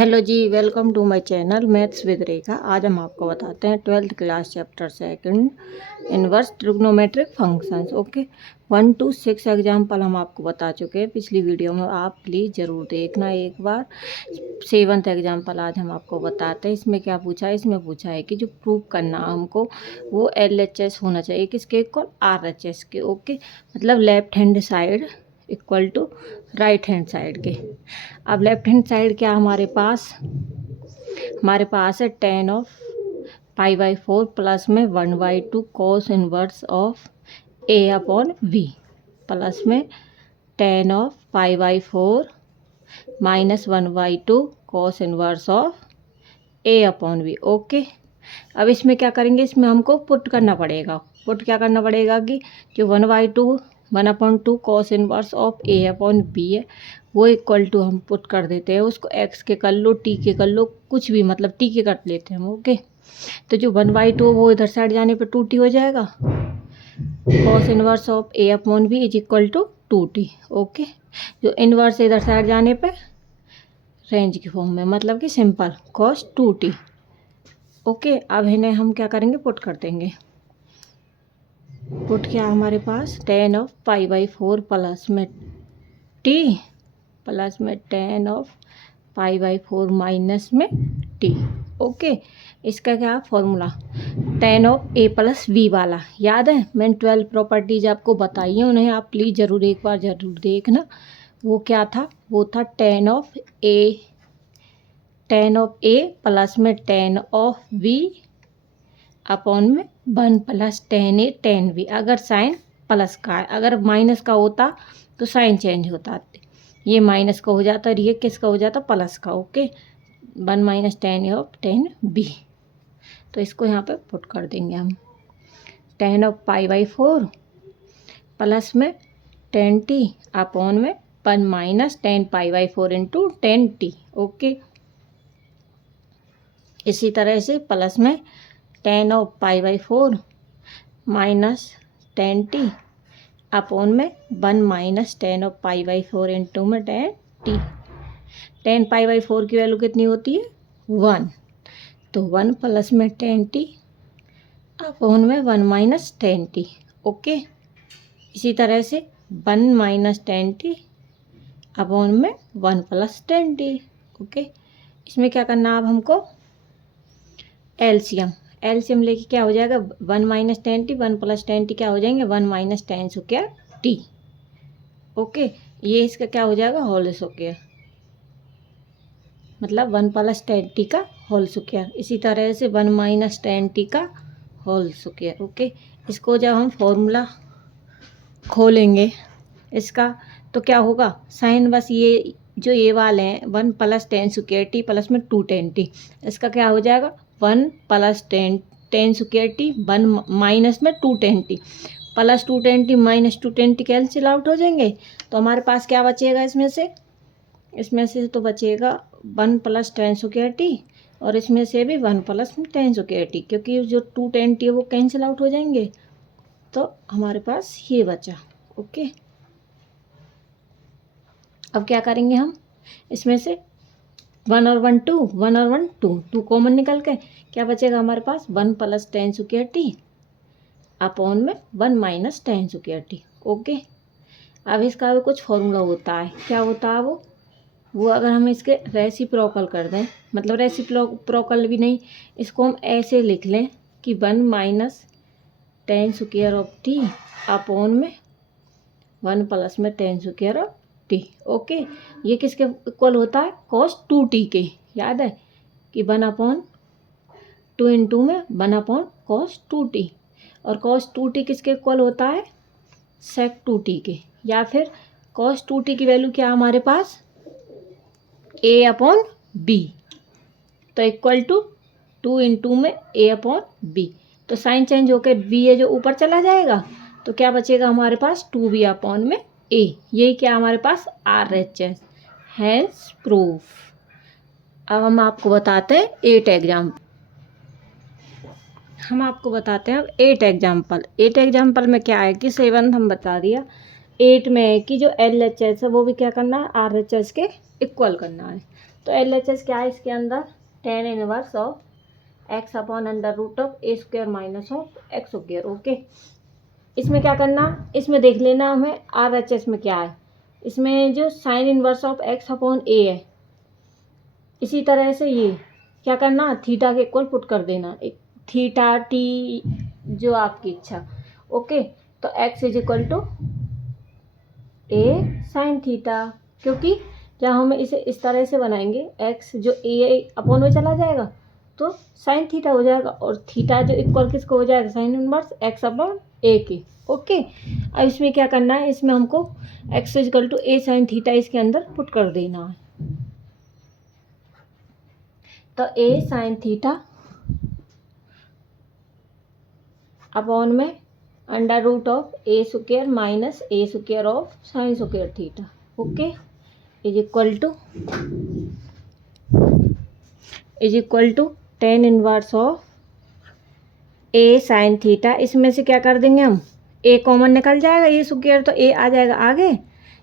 Hello जी, welcome to my channel maths with Rekha. आज हम आपको बताते हैं 12th class chapter second inverse trigonometric functions. Okay, 1 to 6 example हम आपको बता चुके हैं पिछली वीडियो में। आप प्लीज़ ज़रूर देखना एक बार। 7th एग्जाम्पल आज हम आपको बताते हैं। इसमें क्या पूछा है? इसमें पूछा है कि जो प्रूव करना हमको वो LHS होना चाहिए किसके इक्वल? RHS के। ओके, मतलब left hand side equal to right hand side के। अब लेफ्ट हैंड साइड क्या हमारे पास है tan ऑफ π/4 प्लस में 1/2 cos inverse of a upon v plus में tan of π/4 minus 1/2 cos inverse of a upon v। Okay, अब इसमें क्या करेंगे? इसमें हमको पुट करना पड़ेगा। पुट क्या करना पड़ेगा कि जो 1/2 cos inverse of a upon b है वो इक्वल टू हम पुट कर देते हैं उसको। x के कर लो, t के कर लो, कुछ भी, मतलब t के कर लेते हैं हम। ओके, तो जो 1/2 वो इधर साइड जाने पे 2t हो जाएगा। cos inverse of a upon b is equal to 2t। Okay, जो इनवर्स इधर साइड जाने पे रेंज की फॉर्म में, मतलब कि सिंपल cos 2t। ओके, अब इन्हें हम क्या करेंगे? पुट कर देंगे। पुट क्या हमारे पास? tan ऑफ π/4 प्लस में t प्लस में tan ऑफ π/4 माइनस में t। ओके, इसका क्या formula? tan of a plus v वाला याद है? मैंने 12 प्रॉपर्टीज आपको बताई हैं, उन्हें आप प्लीज़ ज़रूर एक बार ज़रूर देखना। वो क्या था? वो था tan ऑफ a प्लस में tan ऑफ v अपॉन में 1 plus tan a tan v। अगर साइन प्लस का है, अगर माइनस का होता तो साइन चेंज होता। ये माइनस का हो जाता और ये किसका हो जाता? प्लस का। Okay, 1 minus tan a of tan b। तो इसको यहाँ पे पुट कर देंगे हम। tan ऑफ π/4 प्लस में tan t अपॉन में 1 minus tan π/4 into tan t। Okay, इसी तरह से प्लस में tan of π/4 minus tan t upon में 1 माइनस tan ऑफ π/4 इंटू में tan t। tan π/4 की वैल्यू कितनी होती है? 1। तो 1 प्लस में tan t अपॉन में 1 माइनस tan t। ओके, इसी तरह से 1 माइनस tan t अपॉन में 1 प्लस tan t। ओके, इसमें क्या करना अब हमको? एलसीएम लेके क्या हो जाएगा? 1 minus tan t, 1 plus tan t क्या हो जाएंगे? 1 minus tan square t। Okay, ये इसका क्या हो जाएगा? होल स्क्वायर, मतलब 1 प्लस tan t का होल स्क्वायर। इसी तरह से 1 माइनस tan t का होल स्क्वायर। ओके, इसको जब हम फॉर्मूला खोलेंगे इसका तो क्या होगा? साइन बस ये जो ये वाले हैं 1 plus tan square t plus में 2 tan t, इसका क्या हो जाएगा? 1 plus tan square t 1 minus में 2 tan t plus 2 tan t minus 2 tan t cancel out हो जाएंगे। तो हमारे पास क्या बचेगा इसमें से? तो बचेगा 1 प्लस tan स्क्वायर t और इसमें से भी 1 प्लस tan स्क्वायर t, क्योंकि जो 2 tan t है वो कैंसिल आउट हो जाएंगे। तो हमारे पास ये बचा। ओके, अब क्या करेंगे हम? इसमें से 1 और 1 2, 1 और 1 2 कॉमन निकल के क्या बचेगा हमारे पास? 1 plus tan square t upon में 1 minus tan square t। Okay, अब इसका भी कुछ फॉर्मूला होता है। क्या होता है वो अगर हम इसके रेसिप्रोकल कर दें, मतलब रेसिप्रोकल भी नहीं, इसको हम ऐसे लिख लें कि 1 minus tan square of t upon में 1 प्लस में tan square of t। Okay, ये किसके इक्वल होता है? cos 2t के। याद है कि 1/2 इंटू में 1 cos 2t, और cos 2t किसके इक्वल होता है? sec 2t के। या फिर cos 2t की वैल्यू क्या हमारे पास? a अपॉन b, तो इक्वल टू 2 इंटू में a अपॉन b। तो साइन चेंज होकर b है जो ऊपर चला जाएगा, तो क्या बचेगा हमारे पास? 2b अपॉन में a। यही क्या हमारे पास? RHS has proof. अब हम आपको बताते हैं 8 एग्जाम्पल। अब 8 एग्जाम्पल में क्या है कि 7 हम बता दिया। 8 में है कि जो LHS है वो भी क्या करना है? RHS के इक्वल करना है। तो LHS क्या है इसके अंदर, tan inverse of x upon under root of a square minus of x square. Okay, इसमें क्या करना, इसमें देख लेना हमें RHS में क्या है। इसमें जो sine inverse of x upon a है, इसी तरह से ये क्या करना, थीटा के इक्वल पुट कर देना, एक थीटा टी जो आपकी इच्छा। ओके, तो x is equal to a sine theta, क्योंकि जब हम इसे इस तरह से बनाएंगे x जो a अपॉन में चला जाएगा तो साइन थीटा हो जाएगा, और थीटा जो इक्वल किसको हो जाएगा, sine inverse x upon a के। ओके, अब इसमें क्या करना है, इसमें हमको x is equal to a sine theta इसके अंदर पुट कर देना है। तो a साइन थीटा अपॉन में under root of a square minus a square of sine square theta. Okay, is equal to tan inverse of a sine theta. इसमें से क्या कर देंगे हम, a कॉमन निकल जाएगा, a स्क्वायर तो a आ जाएगा आगे,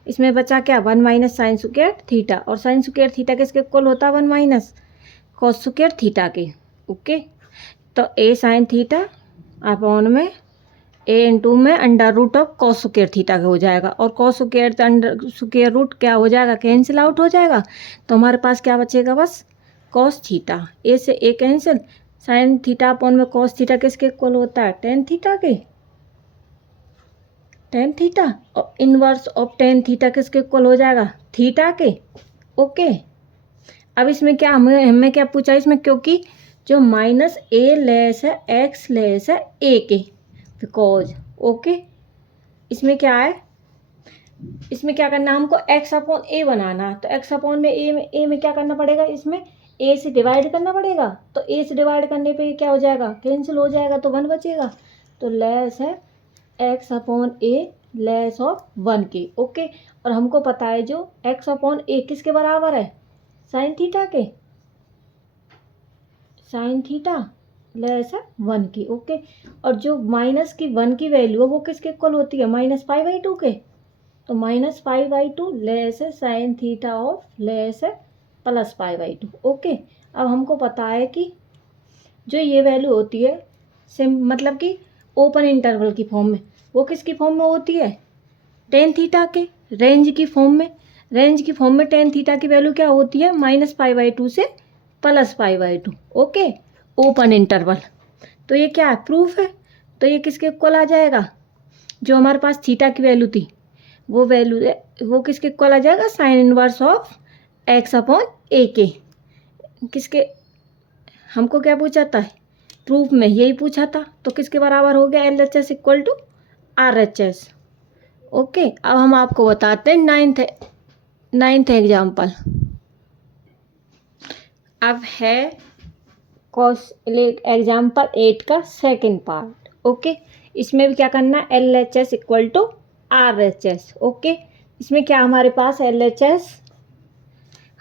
इसमें बचा क्या, 1 माइनस साइन स्क्वायर थीटा, और साइन स्क्वायर थीटा किसके इक्वल होता है, 1 माइनस कॉस स्क्वायर थीटा के। ओके, तो a साइन थीटा अपॉन में a इंटू में under root of cos square theta का हो जाएगा, और कॉस स्क्वायर तो अंडर स्क्वायर रूट क्या हो जाएगा, कैंसिल आउट हो जाएगा, तो हमारे पास क्या बचेगा, बस कॉस थीटा। a से a cancel, sign theta upon में कॉस थीटा किसके इक्वल होता है, टेन थीटा के, टेन थीटा, और इनवर्स ऑफ टेन थीटा किसके इक्वल हो जाएगा, थीटा के। ओके, अब इसमें क्या हमें क्या पूछा इसमें, क्योंकि जो माइनस a लेस है x लेस है a के, बिकॉज। ओके, इसमें क्या है, इसमें क्या करना हमको, x अपॉन a बनाना, तो x अपॉन में a में क्या करना पड़ेगा, इसमें a से डिवाइड करना पड़ेगा, तो a से डिवाइड करने पे क्या हो जाएगा, कैंसिल हो जाएगा, तो 1 बचेगा, तो लेस है x upon a less of 1 के। ओके, और हमको पता है जो x अपॉन a किसके बराबर है, साइन थीटा के, साइन थीटा लेस है 1 की। ओके, और जो माइनस की 1 की वैल्यू है वो किसके इक्वल होती है, माइनस पाई बाई 2 के, तो माइनस पाई बाई 2 लेस है साइन थीटा ऑफ लेस है प्लस पाई बाई 2। ओके, अब हमको पता है कि जो ये वैल्यू होती है मतलब कि ओपन इंटरवल की फॉर्म में, वो किसकी फॉर्म में होती है, टेन थीटा के, रेंज की फॉर्म में, रेंज की फॉर्म में टेन थीटा की वैल्यू क्या होती है, माइनस पाई बाई 2 से plus pi by 2। Okay, open interval, तो ये क्या है, प्रूफ है, तो ये किसके इक्वल आ जाएगा, जो हमारे पास थीटा की वैल्यू थी वो वैल्यू वो किसके इक्वल आ जाएगा, sine inverse of x upon a के। किसके, हमको क्या पूछा था, प्रूफ में यही पूछा था, तो किसके बराबर हो गया, LHS equal to RHS। Okay, अब हम आपको बताते हैं नाइन्थ एग्जाम्पल। अब है एग्जाम्पल 8 का सेकंड पार्ट। ओके, इसमें भी क्या करना है, LHS equal to RHS। Okay, इसमें क्या हमारे पास LHS,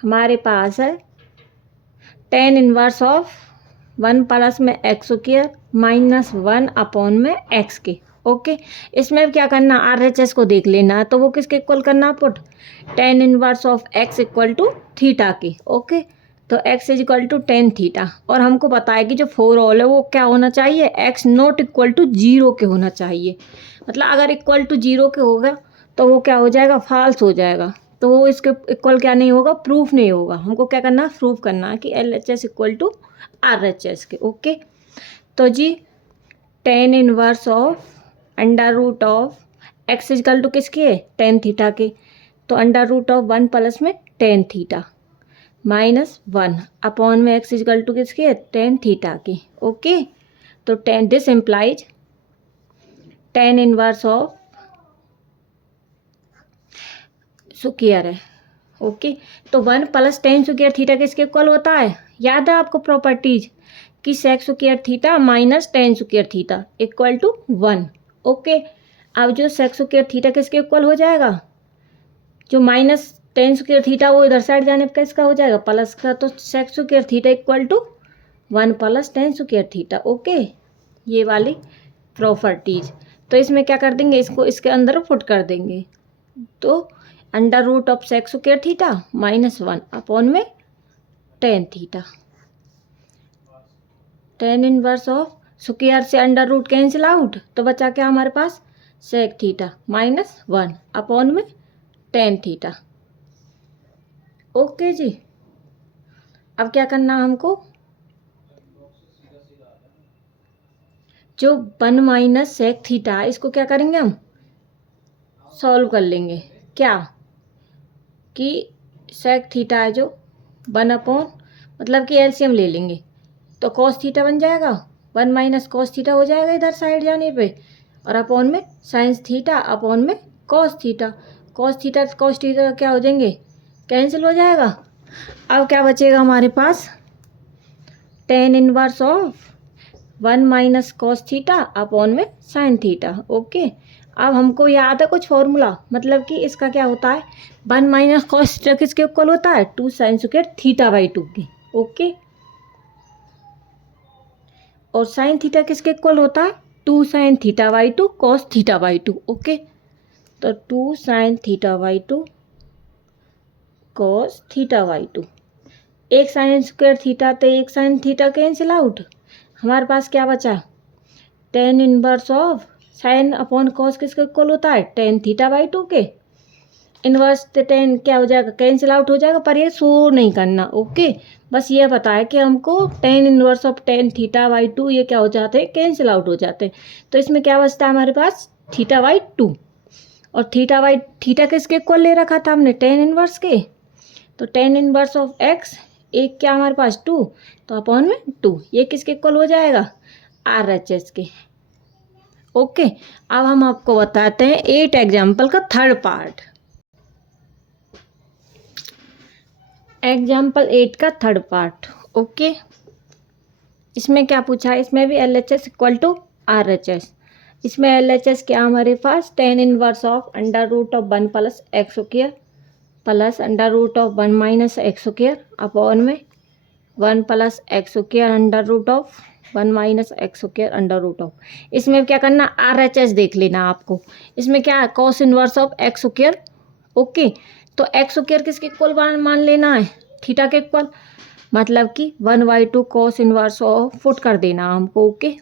हमारे पास है टेन इनवर्स ऑफ 1 प्लस में x स्क्वायर माइनस 1 अपॉन में x के। ओके, इसमें क्या करना, RHS को देख लेना, तो वो किसके इक्वल करना, put tan inverse of x equal to theta के। ओके, तो x is equal to tan theta, और हमको पता है कि जो 4 ऑल है वो क्या होना चाहिए, x नॉट इक्वल टू 0 के होना चाहिए, मतलब अगर इक्वल टू 0 के होगा तो वो क्या हो जाएगा, फॉल्स हो जाएगा, तो वो इसके इक्वल क्या नहीं होगा, प्रूफ नहीं होगा। हमको क्या करना है, प्रूफ करना है कि LHS इक्वल टू RHS के। ओके, तो जी tan inverse of under root of x equal to किसके है, टेन थीटा के, तो अंडर रूट ऑफ 1 प्लस में टेन थीटा माइनस 1 अपॉन में x इक्वल टू किसके है, टेन थीटा के। ओके, तो tan this implies tan inverse of square है। ओके, तो 1 प्लस टेन स्क्वायर थीटा किसके इक्वल होता है, याद है आपको प्रॉपर्टीज कि sec square theta minus tan square theta equal to 1। Okay, अब जो सेक स्क्वायर थीटा किसके इक्वल हो जाएगा, जो माइनस टेन स्क्वायर थीटा वो इधर साइड जाने पर किसका हो जाएगा, प्लस का, तो sec square theta equal to 1 plus tan square theta. Okay, ये वाली प्रॉपर्टीज, तो इसमें क्या कर देंगे, इसको इसके अंदर पुट कर देंगे, तो under root of sec square theta minus 1 upon में tan theta. Tan inverse of square से अंडर रूट कैंसिल आउट, तो बचा क्या हमारे पास सेक थीटा माइनस 1 अपॉन में टेन थीटा। ओके जी, अब क्या करना हमको, जो 1 माइनस सेक थीटा इसको क्या करेंगे हम सॉल्व कर लेंगे। क्या कि सेक थीटा है जो 1 अपॉन मतलब कि एलसीएम ले लेंगे तो कॉस थीटा बन जाएगा, 1 माइनस कॉस थीटा हो जाएगा इधर साइड जाने पे, और अपॉन में साइंस थीटा अपॉन में कॉस थीटा। कॉस थीटा क्या हो जाएंगे कैंसिल हो जाएगा। अब क्या बचेगा हमारे पास tan inverse of 1 minus cos theta upon में साइन थीटा। ओके, अब हमको याद है कुछ फॉर्मूला, मतलब कि इसका क्या होता है 1 माइनस कॉस थीटा किसके इक्वल होता है 2 साइन स्क्वायर थीटा बाई 2 के। ओके, और साइन थीटा किसके इक्वल होता है 2 sine theta by 2 cos theta by 2। Okay, तो 2 sine theta by 2 cos theta by 2, एक साइन स्क्वायर थीटा तो एक साइन थीटा कैंसिल आउट, हमारे पास क्या बचा ten inverse of sine upon cos किसके इक्वल होता है टेन थीटा बाई 2 के। इनवर्स तो टेन क्या हो जाएगा कैंसिल आउट हो जाएगा, पर ये शो नहीं करना। ओके, बस ये बताया कि हमको ten inverse of tan theta by 2 ये क्या हो जाते हैं कैंसिल आउट हो जाते हैं। तो इसमें क्या बचता है हमारे पास थीटा बाई 2, और थीटा किसके इक्वल ले रखा था हमने टेन इनवर्स के, तो टेन इनवर्स ऑफ एक्स एक क्या हमारे पास 2, तो अपॉन में 2 ये किसके इक्वल हो जाएगा RHS के। ओके, अब हम आपको बताते हैं 8 एग्जाम्पल का थर्ड पार्ट। एग्जाम्पल 8 का थर्ड पार्ट। ओके, इसमें क्या पूछा है, इसमें भी LHS इक्वल टू RHS। इसमें LHS क्या हमारे पास tan inverse of under root of 1 plus x square plus under root of 1 minus x square upon में 1 plus x square under root of 1 minus x square under root of. इसमें क्या करना RHS देख लेना आपको। इसमें क्या है cos inverse of x square. Okay, तो एक्स स्क्वायर किसके इक्वल मान लेना है थीटा के इक्वल, मतलब कि 1/2 कॉस इनवर्स ऑफ पुट कर देना हमको। ओके,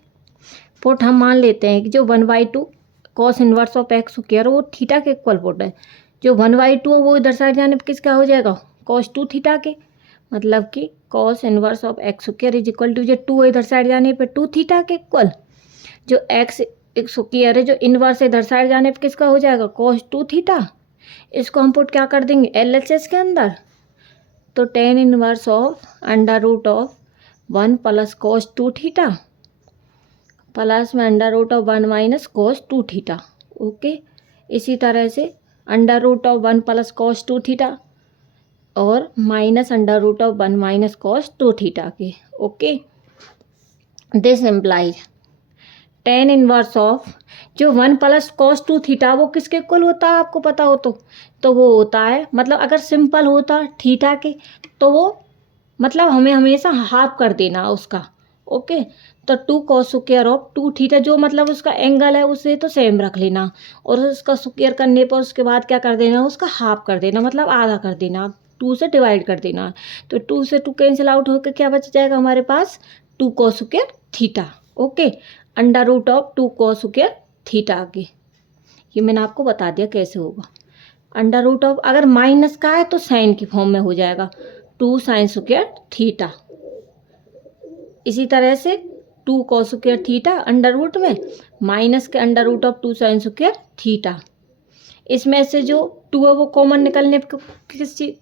पुट हम मान लेते हैं कि जो 1/2 cos inverse of x square वो थीटा के इक्वल पुट है, जो 1/2 है वो इधर साइड जाने पर किसका हो जाएगा कॉस 2 थीटा के, मतलब कि cos inverse of x square is equal to जो 2 इधर साइड जाने पे 2 थीटा के इक्वल, जो एक्स स्क्वायर है जो इनवर्स इधर साइड जाने पे किसका हो जाएगा कॉस 2 थीटा। इसको हम पुट क्या कर देंगे LHS के अंदर, तो tan inverse of under root of 1 plus cos 2 theta plus में under root of 1 minus cos 2 theta. Okay, इसी तरह से under root of 1 plus cos 2 theta और minus under root of 1 minus cos 2 theta के। Okay, this implies tan inverse of जो 1 plus cos 2 theta वो किसके equal होता है आपको पता हो तो वो होता है, मतलब अगर सिंपल होता थीटा के तो वो मतलब हमें हमेशा हाफ कर देना उसका। ओके, तो 2 कॉस स्क्वायर ऑफ 2 थीटा जो मतलब उसका एंगल है उसे तो सेम रख लेना, और उसका स्क्वायर करने पर उसके बाद क्या कर देना उसका हाफ कर देना, मतलब आधा कर देना, 2 से डिवाइड कर देना। तो 2 से 2 कैंसिल आउट होकर क्या बच जाएगा हमारे पास 2 cos square theta. Okay, under root of 2 cos square theta के, ये मैंने आपको बता दिया कैसे होगा। अंडर रूट ऑफ अगर माइनस का है तो साइन की फॉर्म में हो जाएगा 2 साइन स्क्वायर थीटा। इसी तरह से 2 cos square theta under root में माइनस के under root of 2 sine square theta. इसमें से जो 2 है वो कॉमन निकलने पर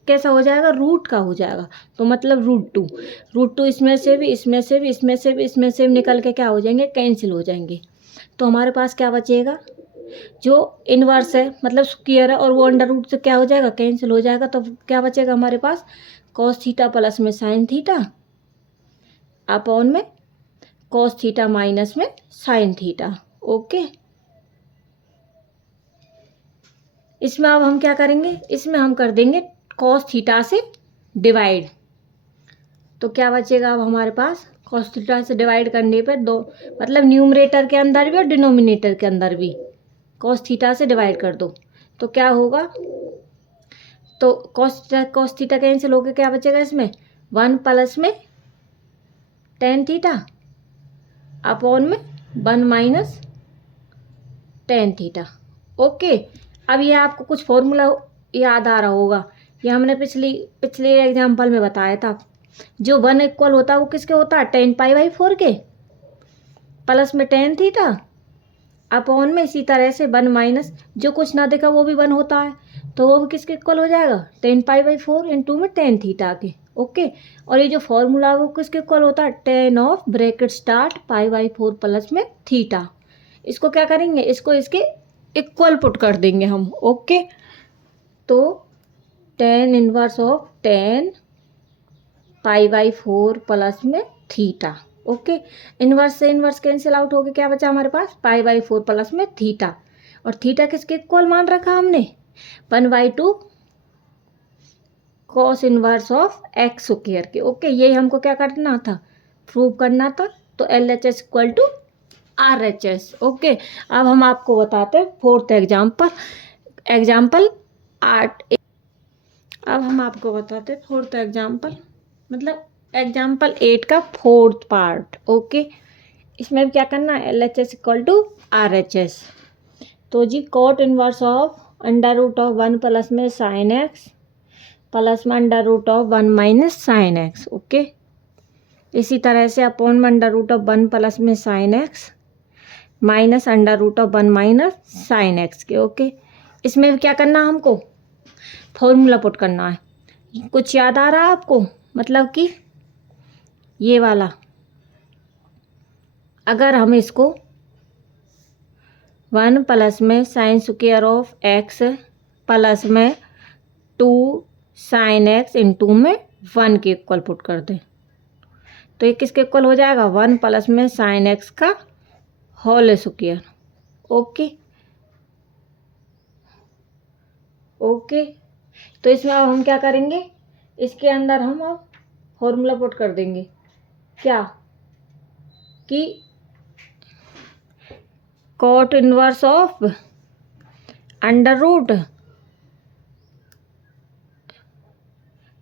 कैसा हो जाएगा रूट का हो जाएगा, तो मतलब रूट टू इसमें से भी इसमें से भी निकल के क्या हो जाएंगे कैंसिल हो जाएंगे। तो हमारे पास क्या बचेगा जो इनवर्स है मतलब स्क्वायर है और वो अंडर रूट से क्या हो जाएगा कैंसिल हो जाएगा, तो क्या बचेगा हमारे पास कॉस थीटा प्लस में साइन थीटा अपॉन में कॉस थीटा माइनस में साइन थीटा। ओके, इसमें अब हम क्या करेंगे, इसमें हम कर देंगे कॉस थीटा से डिवाइड, तो क्या बचेगा अब हमारे पास कॉस थीटा से डिवाइड करने पर दो मतलब न्यूमरेटर के अंदर भी और डिनोमिनेटर के अंदर भी कॉस थीटा से डिवाइड कर दो, तो क्या होगा तो कॉस थीटा कैंसिल होकर क्या बचेगा इसमें 1 प्लस में टेन थीटा अपॉन में 1 माइनस टेन थीटा। ओके, अब ये आपको कुछ फॉर्मूला याद आ रहा होगा, ये हमने पिछले एग्जाम्पल में बताया था। जो 1 इक्वल होता है वो किसके होता है, टेन पाई बाई 4 के, प्लस में टेन थीटा अपॉन में इसी तरह से 1 माइनस जो कुछ ना देखा वो भी 1 होता है, तो वो भी किसके इक्वल हो जाएगा, टेन पाई बाई 4 इंटू में टेन थीटा के। ओके, और ये जो फॉर्मूला है वो किसके इक्वल होता है, ten of bracket start pi by 4 plus में थीटा। इसको क्या करेंगे, इसको इसके इक्वल पुट कर देंगे हम। ओके, तो tan inverse of ten pi by 4 plus में थीटा। ओके, इनवर्स से इनवर्स कैंसिल आउट हो गया, क्या बचा हमारे पास, पाई बाई 4 प्लस में थीटा। और थीटा किसके इक्वल मान रखा हमने, 1/2 cos inverse of x square के। ओके, ये हमको क्या करना था, प्रूव करना था। तो LHS equal to RHS। Okay, अब हम आपको बताते हैं फोर्थ एग्जाम्पल 8। अब हम आपको बताते हैं फोर्थ एग्जाम्पल, मतलब एग्जाम्पल 8 का फोर्थ पार्ट। ओके, इसमें क्या करना है, LHS इक्वल टू RHS। तो जी cot inverse of under root of 1 plus में साइन एक्स प्लस में under root of 1 minus sin x. Okay, इसी तरह से अपॉन में अंडर रूट ऑफ 1 प्लस में sin x minus under root of 1 minus sin x के। Okay, इसमें भी क्या करना है, हमको फॉर्मूला पुट करना है। कुछ याद आ रहा है आपको, मतलब कि ये वाला, अगर हम इसको 1 प्लस में sine square of x plus में 2 साइन एक्स इंटू में 1 के इक्वल पुट कर दें, तो ये किसके इक्वल हो जाएगा, 1 प्लस में साइन एक्स का होल स्क्वायर। ओके ओके, तो इसमें अब हम क्या करेंगे, इसके अंदर हम अब फॉर्मूला पुट कर देंगे, क्या कि cot inverse of under root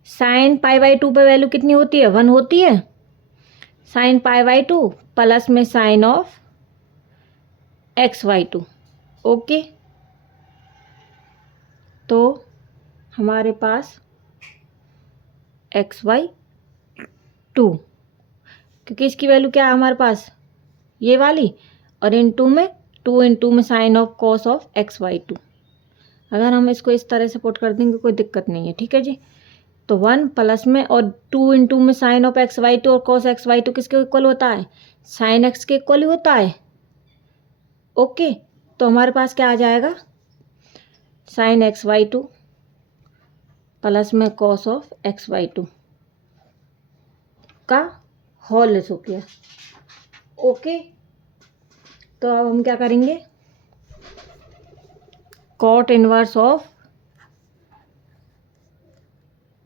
sine pi by 2 पे वैल्यू कितनी होती है, 1 होती है, साइन पाई बाई 2 प्लस में साइन ऑफ XY2। ओके, तो हमारे पास XY2, क्योंकि इसकी वैल्यू क्या है हमारे पास, ये वाली, और इंटू में 2 इंटू में sine of cos of XY2। अगर हम इसको इस तरह से पुट कर देंगे कोई दिक्कत नहीं है, ठीक है जी। तो 1 प्लस में और 2 इंटू में साइन ऑफ XY2 और कॉस XY2 किसके इक्वल होता है, साइन एक्स के इक्वल ही होता है। ओके, तो हमारे पास क्या आ जाएगा, साइन XY2 प्लस में कॉस ऑफ XY2 का होल स्क्वायर। ओके, तो अब हम क्या करेंगे, cot inverse of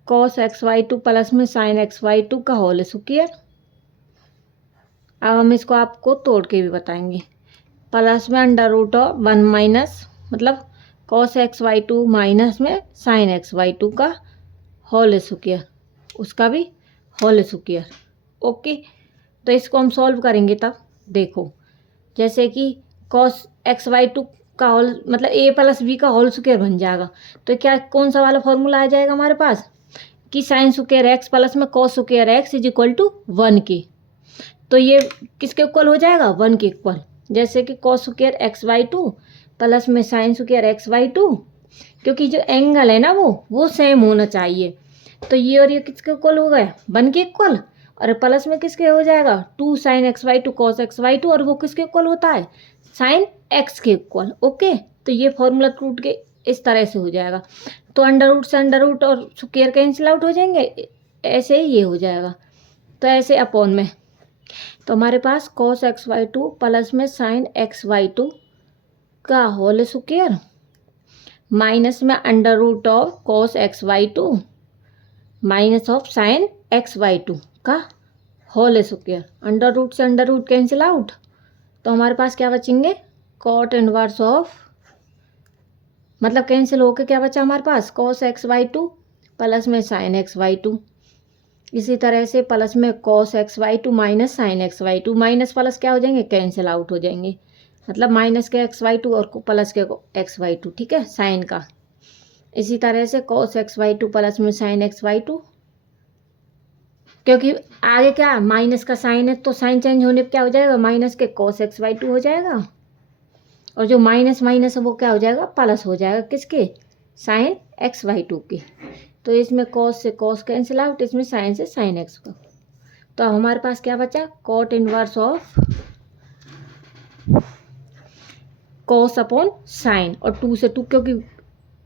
cos XY2 plus में साइन XY2 का होल स्क्वायर। अब हम इसको आपको तोड़ के भी बताएंगे, प्लस में अंडर रूट ऑफ 1 माइनस, मतलब कॉस XY2 माइनस में साइन XY2 का होल स्क्वायर, उसका भी होल स्क्वायर। ओके, तो इसको हम सॉल्व करेंगे तब देखो, जैसे कि कॉस XY2 का होल मतलब a प्लस बी का होल स्क्वायर बन जाएगा, तो क्या कौन सा वाला फॉर्मूला आ जाएगा हमारे पास, कि साइन स्क्वायर एक्स प्लस में cos square x is equal to 1 के। तो ये किसके इक्वल हो जाएगा, 1 के इक्वल, जैसे कि कॉस स्क्वायर XY2 प्लस में साइन स्क्वायर XY2, क्योंकि जो एंगल है ना वो सेम होना चाहिए। तो ये और ये किसके इक्वल हो गया, 1 के इक्वल, और प्लस में किसके हो जाएगा 2 साइन XY2 कॉस XY2, और वो किसके इक्वल होता है, साइन एक्स के इक्वल। ओके, तो ये फॉर्मूला टूट के इस तरह से हो जाएगा। तो अंडर रूट से अंडर रूट और स्क्वायर कैंसिल आउट हो जाएंगे, ऐसे ये हो जाएगा। तो ऐसे अपॉन में, तो हमारे पास कॉस XY2 प्लस में साइन XY2 का होल स्क्वायर माइनस में under root of cos XY2 minus of sine XY2 का होल स्क्वायर। अंडर रूट से अंडर रूट कैंसिल आउट, तो हमारे पास क्या बचेंगे, कॉट इनवर्स ऑफ, मतलब कैंसिल होके क्या बचा हमारे पास, कॉस XY2 प्लस में साइन XY2, इसी तरह से प्लस में cos XY2 minus sine XY2, minus plus क्या हो जाएंगे, कैंसिल आउट हो जाएंगे, मतलब माइनस के XY2 और प्लस के XY2, ठीक है, साइन का। इसी तरह से cos XY2 प्लस में साइन XY2, क्योंकि आगे क्या माइनस का साइन है तो साइन चेंज होने पर क्या हो जाएगा, माइनस के cos XY2 हो जाएगा, और जो माइनस माइनस है वो क्या हो जाएगा, प्लस हो जाएगा, किसके, साइन XY2 के। तो इसमें cos से cos कैंसिल आउट, इसमें साइन से साइन x को। तो हमारे पास क्या बचा, cot inverse of cos upon sine, और 2 से 2, क्योंकि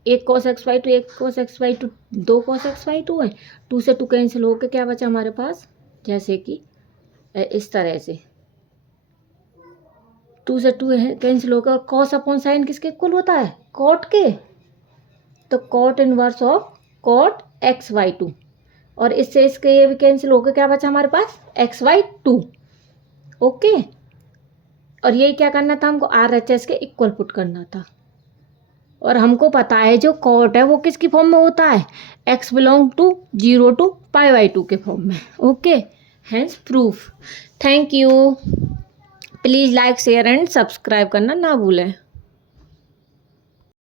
एक cos XY2 एक cos XY2 दो cos XY2 है, 2 से 2 कैंसिल होकर क्या बचा हमारे पास, जैसे कि इस तरह से 2 से 2 कैंसिल होकर, और cos अपॉन साइन किसके इक्वल होता है, कॉट के। तो cot inverse of cot XY2, और इससे इसके ये भी कैंसिल होकर क्या बचा हमारे पास, XY2, ओके। और यही क्या करना था हमको, RHS के इक्वल पुट करना था, और हमको पता है जो कॉट है वो किसकी फॉर्म में होता है, x बिलोंग टू 0 to π/2 के फॉर्म में, okay, hence proof. Thank you, please like share and subscribe करना ना भूलें।